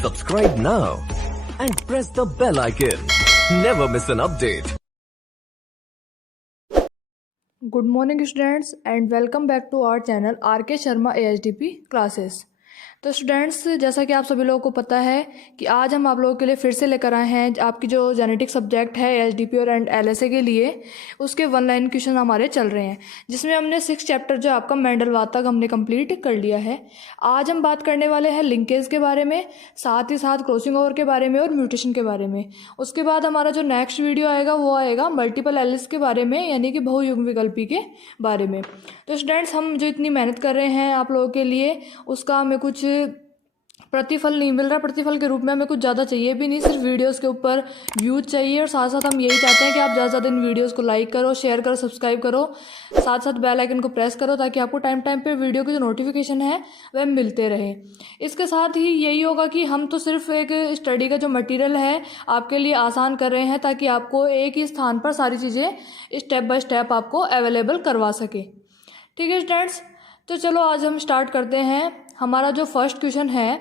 Subscribe now and press the bell icon. Never miss an update. Good morning students and welcome back to our channel RK Sharma AHDP classes। तो students, जैसा कि आप सभी लोगों को पता है कि आज हम आप लोगों के लिए फिर से लेकर आए हैं आपकी जो जेनेटिक सब्जेक्ट है एचडीपी और एलएसए के लिए, उसके 1 लाइन क्वेश्चन हमारे चल रहे हैं, जिसमें हमने 6 चैप्टर जो आपका मेंडलवाद तक हमने कंप्लीट कर लिया है। आज हम बात करने वाले हैं लिंकेज के बारे में, साथ ही साथ क्रॉसिंग ओवर के बारे में और म्यूटेशन के बारे में। उसके बाद हमारा जो नेक्स्ट वीडियो आएगा वो आएगा मल्टीपल एलिस के बारे में, यानी कि बहुयुग्म विकल्पी के बारे में। तो स्टूडेंट्स, हम जो इतनी मेहनत कर रहे हैं आप लोगों के लिए, उसका हमें कुछ प्रतिफल नहीं मिल रहा। प्रतिफल के रूप में हमें कुछ ज़्यादा चाहिए भी नहीं, सिर्फ वीडियोस के ऊपर व्यूज चाहिए। और साथ साथ हम यही चाहते हैं कि आप ज़्यादा से ज़्यादा इन वीडियोस को लाइक करो, शेयर करो, सब्सक्राइब करो, साथ साथ बेल आइकन को प्रेस करो, ताकि आपको टाइम टाइम पे वीडियो की जो नोटिफिकेशन है वह मिलते रहे। इसके साथ ही यही होगा कि हम तो सिर्फ एक स्टडी का जो मटीरियल है आपके लिए आसान कर रहे हैं, ताकि आपको एक ही स्थान पर सारी चीज़ें स्टेप बाय स्टेप आपको अवेलेबल करवा सके। ठीक है स्टूडेंट्स, तो चलो आज हम स्टार्ट करते हैं। हमारा जो फर्स्ट क्वेश्चन है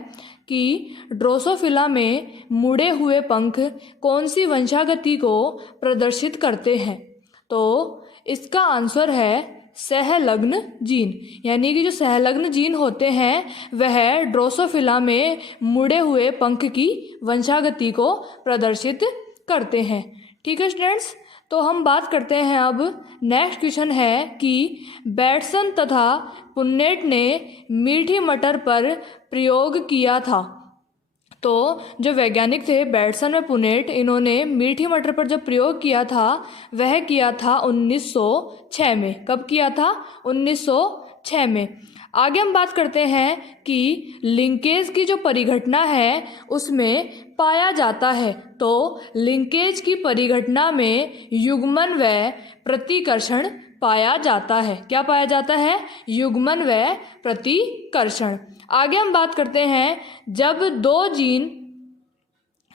कि ड्रोसोफिला में मुड़े हुए पंख कौन सी वंशागति को प्रदर्शित करते हैं? तो इसका आंसर है सहलग्न जीन, यानी कि जो सहलग्न जीन होते हैं वह ड्रोसोफिला में मुड़े हुए पंख की वंशागति को प्रदर्शित करते हैं। ठीक है स्टूडेंट्स, तो हम बात करते हैं अब। नेक्स्ट क्वेश्चन है कि बैटसन तथा पुन्नेट ने मीठी मटर पर प्रयोग किया था। तो जो वैज्ञानिक थे बैटसन और पुन्नेट, इन्होंने मीठी मटर पर जो प्रयोग किया था वह किया था 1906 में। कब किया था? 1906 में। आगे हम बात करते हैं कि लिंकेज की जो परिघटना है उसमें पाया जाता है। तो लिंकेज की परिघटना में युग्मन व प्रतिकर्षण पाया जाता है। क्या पाया जाता है? युग्मन व प्रतिकर्षण। आगे हम बात करते हैं, जब 2 जीन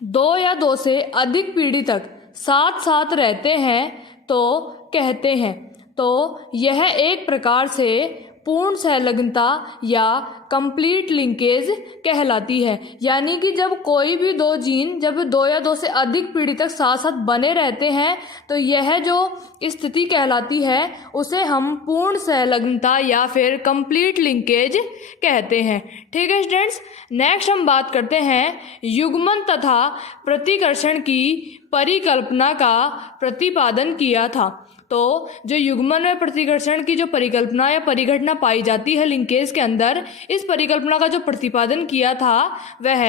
2 या 2 से अधिक पीढ़ी तक साथ साथ रहते हैं तो कहते हैं। तो यह एक प्रकार से पूर्ण सहलग्नता या कंप्लीट लिंकेज कहलाती है। यानी कि जब कोई भी 2 जीन जब 2 या 2 से अधिक पीढ़ी तक साथ साथ बने रहते हैं तो यह जो स्थिति कहलाती है उसे हम पूर्ण सहलग्नता या फिर कंप्लीट लिंकेज कहते हैं। ठीक है स्टूडेंट्स, नेक्स्ट हम बात करते हैं युग्मन तथा प्रतिकर्षण की परिकल्पना का प्रतिपादन किया था। तो जो युग्मन व प्रतिकर्षण की जो परिकल्पना या परिघटना पाई जाती है लिंकेज के अंदर, इस परिकल्पना का जो प्रतिपादन किया था वह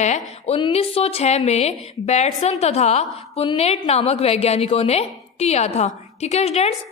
1906 में बैटसन तथा पुन्नेट नामक वैज्ञानिकों ने किया था। ठीक है स्टूडेंट्स,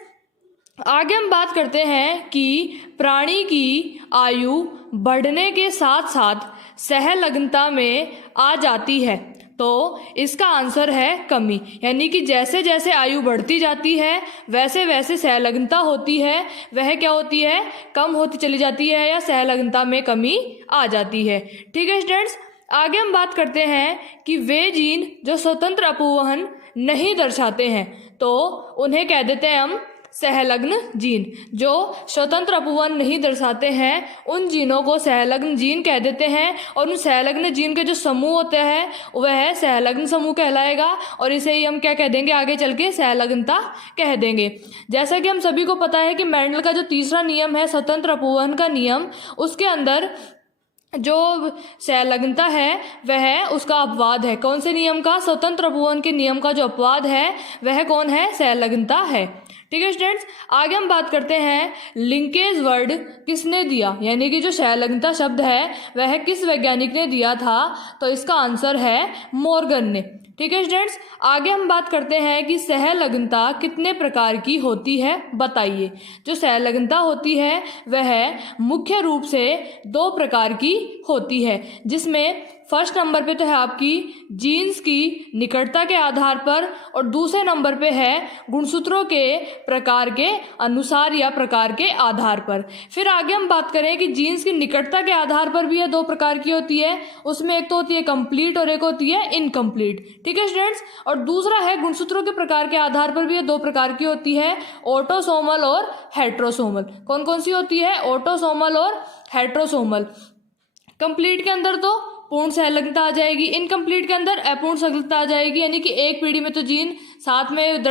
आगे हम बात करते हैं कि प्राणी की आयु बढ़ने के साथ साथ सहलग्नता में आ जाती है। तो इसका आंसर है कमी, यानी कि जैसे जैसे आयु बढ़ती जाती है वैसे वैसे सहलग्नता होती है वह क्या होती है? कम होती चली जाती है या सहलग्नता में कमी आ जाती है। ठीक है स्टूडेंट्स, आगे हम बात करते हैं कि वे जीन जो स्वतंत्र अपवहन नहीं दर्शाते हैं तो उन्हें कह देते हैं हम सहलग्न जीन। जो स्वतंत्र अपवहन नहीं दर्शाते हैं उन जीनों को सहलग्न जीन कह देते हैं, और उन सहलग्न जीन के जो समूह होते हैं वह सहलग्न समूह कहलाएगा, और इसे ही हम क्या कह देंगे आगे चल के? सहलग्नता कह देंगे। जैसा कि हम सभी को पता है कि मेंडल का जो तीसरा नियम है स्वतंत्र अपवहन का नियम, उसके अंदर जो सहलग्नता है वह उसका अपवाद है। कौन से नियम का? स्वतंत्र अपवहन के नियम का जो अपवाद है वह कौन है? सहलग्नता है। ठीक है स्टूडेंट्स, आगे हम बात करते हैं लिंकेज वर्ड किसने दिया, यानी कि जो सहलग्नता शब्द है वह किस वैज्ञानिक ने दिया था? तो इसका आंसर है मॉर्गन ने। ठीक है स्टूडेंट्स, आगे हम बात करते हैं कि सहलग्नता कितने प्रकार की होती है, बताइए। जो सहलग्नता होती है वह मुख्य रूप से 2 प्रकार की होती है, जिसमें फर्स्ट नंबर पे तो है आपकी जीन्स की निकटता के आधार पर, और दूसरे नंबर पे है गुणसूत्रों के प्रकार के अनुसार या प्रकार के आधार पर। फिर आगे हम बात करें कि जीन्स की निकटता के आधार पर भी यह 2 प्रकार की होती है, उसमें एक तो होती है कंप्लीट और एक होती है इनकम्प्लीट। ठीक है स्टूडेंट्स, और दूसरा है गुणसूत्रों के प्रकार के आधार पर भी यह 2 प्रकार की होती है, ऑटोसोमल और हेट्रोसोमल। कौन कौन सी होती है? ऑटोसोमल और हेट्रोसोमल। कंप्लीट के अंदर तो पूर्ण सहलग्नता आ जाएगी, इनकम्प्लीट के अंदर अपूर्ण सहलग्नता आ जाएगी, यानी कि एक पीढ़ी में तो जीन साथ में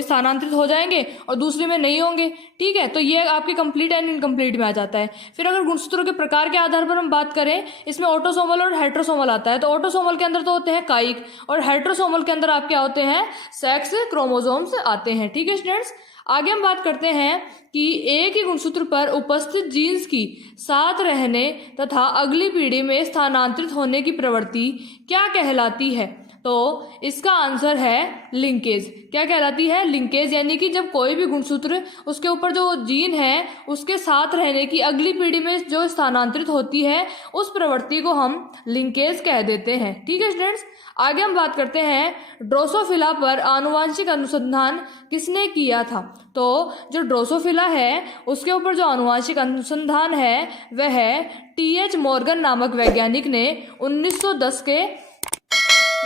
स्थानांतरित हो जाएंगे और दूसरे में नहीं होंगे। ठीक है, तो ये आपके कंप्लीट एंड इनकम्प्लीट में आ जाता है। फिर अगर गुणसूत्रों के प्रकार के आधार पर हम बात करें, इसमें ऑटोसोमल और हेट्रोसोमल आता है। तो ऑटोसोमल के अंदर तो होते हैं कायिक और हेट्रोसोमल के अंदर आप क्या होते हैं, सेक्स क्रोमोसोम्स आते हैं। ठीक है स्टूडेंट्स, आगे हम बात करते हैं कि एक ही गुणसूत्र पर उपस्थित जीन्स की साथ रहने तथा अगली पीढ़ी में स्थानांतरित होने की प्रवृत्ति क्या कहलाती है। तो इसका आंसर है लिंकेज। क्या कहलाती है, लिंकेज, यानी कि जब कोई भी गुणसूत्र उसके ऊपर जो जीन है उसके साथ रहने की अगली पीढ़ी में जो स्थानांतरित होती है उस प्रवृत्ति को हम लिंकेज कह देते हैं। ठीक है स्टूडेंट्स, आगे हम बात करते हैं ड्रोसोफिला पर आनुवांशिक अनुसंधान किसने किया था। तो जो ड्रोसोफिला है उसके ऊपर जो आनुवांशिक अनुसंधान है वह टी.एच. मॉर्गन नामक वैज्ञानिक ने 1910 के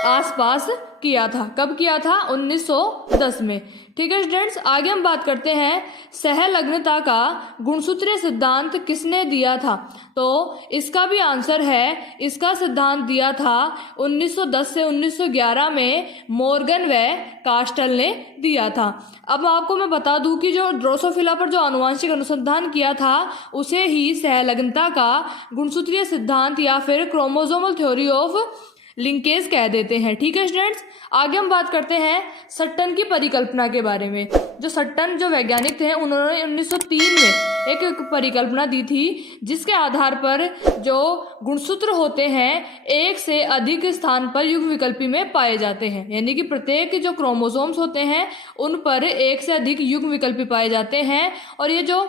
आसपास किया था। कब किया था, 1910 में। ठीक है स्टूडेंट्स, आगे हम बात करते हैं सहलग्नता का गुणसूत्रीय सिद्धांत किसने दिया था। तो इसका भी आंसर है, इसका सिद्धांत दिया था 1910 से 1911 में मॉर्गन व कास्टल ने दिया था। अब आपको मैं बता दूं कि जो ड्रोसोफिला पर जो आनुवांशिक अनुसंधान किया था उसे ही सहलग्नता का गुणसूत्रीय सिद्धांत या फिर क्रोमोसोमल थ्योरी ऑफ लिंकेज कह देते हैं। ठीक है स्टूडेंट्स, आगे हम बात करते हैं सट्टन की परिकल्पना के बारे में। जो सट्टन जो वैज्ञानिक थे उन्होंने 1903 में एक परिकल्पना दी थी जिसके आधार पर जो गुणसूत्र होते हैं एक से अधिक स्थान पर युग्म विकल्पी में पाए जाते हैं, यानी कि प्रत्येक जो क्रोमोसोम्स होते हैं उन पर एक से अधिक युग्म विकल्पी पाए जाते हैं और ये जो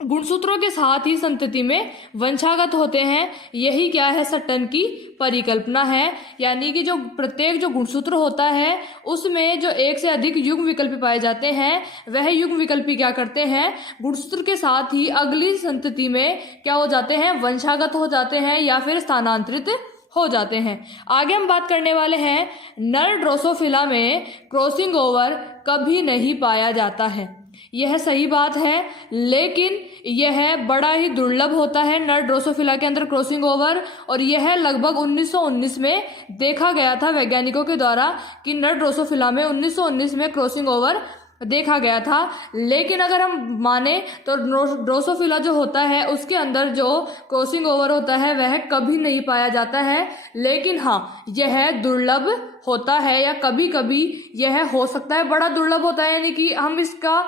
गुणसूत्रों के साथ ही संतति में वंशागत होते हैं। यही क्या है, सट्टन की परिकल्पना है, यानी कि जो प्रत्येक जो गुणसूत्र होता है उसमें जो एक से अधिक युग्म विकल्पी पाए जाते हैं वह युग्म विकल्पी क्या करते हैं, गुणसूत्र के साथ ही अगली संतति में क्या हो जाते हैं, वंशागत हो जाते हैं या फिर स्थानांतरित हो जाते हैं। आगे हम बात करने वाले हैं नर ड्रोसोफिला में क्रॉसिंग ओवर कभी नहीं पाया जाता है। यह सही बात है, लेकिन यह बड़ा ही दुर्लभ होता है नर ड्रोसोफिला के अंदर क्रॉसिंग ओवर, और यह लगभग 1919 में देखा गया था वैज्ञानिकों के द्वारा कि नर ड्रोसोफिला में 1919 में क्रॉसिंग ओवर देखा गया था। लेकिन अगर हम माने तो ड्रोसोफिला जो होता है उसके अंदर जो क्रॉसिंग ओवर होता है वह कभी नहीं पाया जाता है, लेकिन हाँ यह दुर्लभ होता है या कभी कभी यह हो सकता है। बड़ा दुर्लभ होता है, यानी कि हम इसका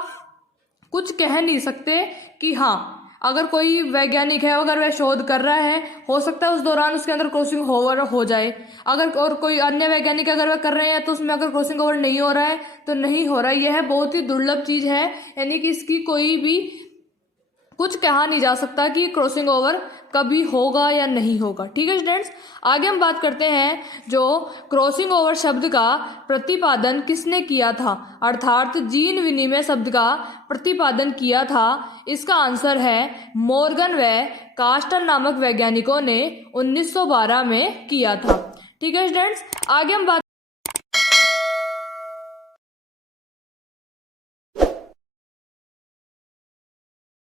कुछ कह नहीं सकते कि हाँ अगर कोई वैज्ञानिक है अगर वह शोध कर रहा है हो सकता है उस दौरान उसके अंदर क्रॉसिंग ओवर हो जाए, अगर और कोई अन्य वैज्ञानिक अगर वह कर रहे हैं तो उसमें अगर क्रॉसिंग ओवर नहीं हो रहा है तो नहीं हो रहा है। यह बहुत ही दुर्लभ चीज है, यानी कि इसकी कोई भी कुछ कहा नहीं जा सकता कि क्रॉसिंग ओवर कभी होगा या नहीं होगा। ठीक है स्टूडेंट्स, आगे हम बात करते हैं जो क्रॉसिंग ओवर शब्द का प्रतिपादन किसने किया था, अर्थात जीन विनिमय शब्द का प्रतिपादन किया था। इसका आंसर है मॉर्गन व कास्टल नामक वैज्ञानिकों ने 1912 में किया था। ठीक है स्टूडेंट्स, आगे हम बात